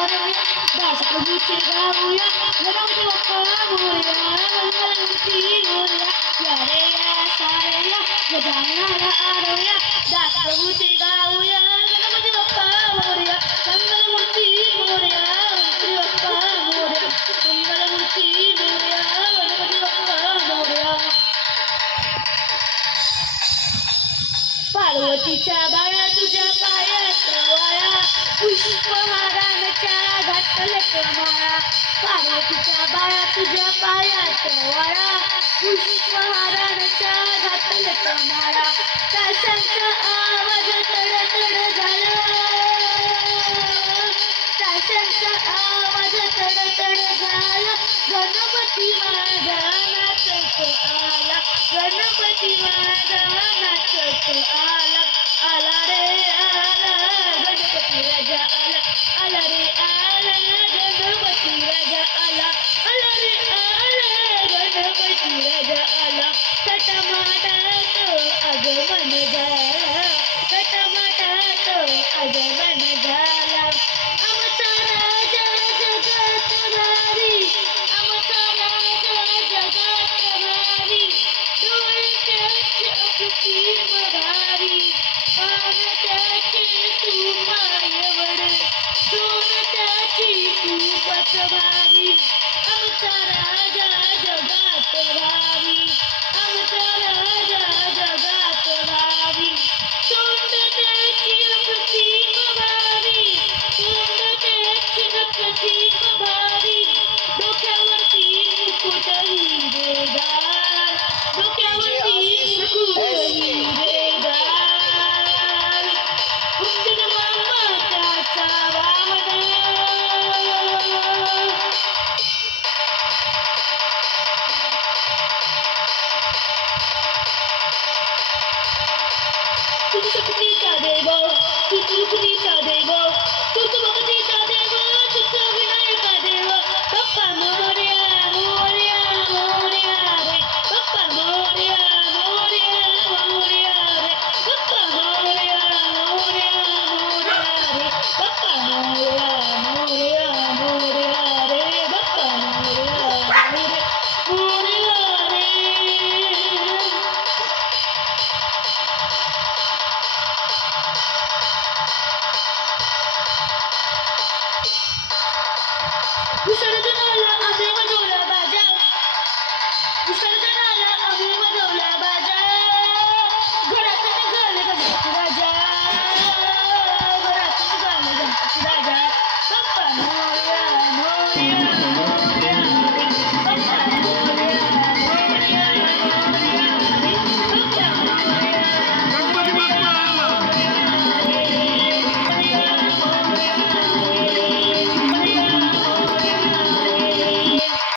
आरोया दास प्रभूचे गाऊया गणपती बाप्पा मोरया मंगलमूर्ती मोरया या रे या सारे या गजाननाला आरोया दास प्रभूचे गाऊया गणपती बाप्पा मोरया मंगलमूर्ती मोरया गणपती बाप्पा मोरया मंगलमूर्ती मोरया गणपती बाप्पा मोरया पार्वतीच्या बाळा तुझ्या पायात वाळा पुष्पहारांच्या घातल्यात माळा पार्वतीच्या बाळा तुझ्या पायात वाळा पुष्पहारांच्या घातल्यात माळा ताशांचा आवाज तडतड झाला ताशांचा आवाज तडतड झाला गणपती माझा नाचत आला गणपती माझा नाचत आला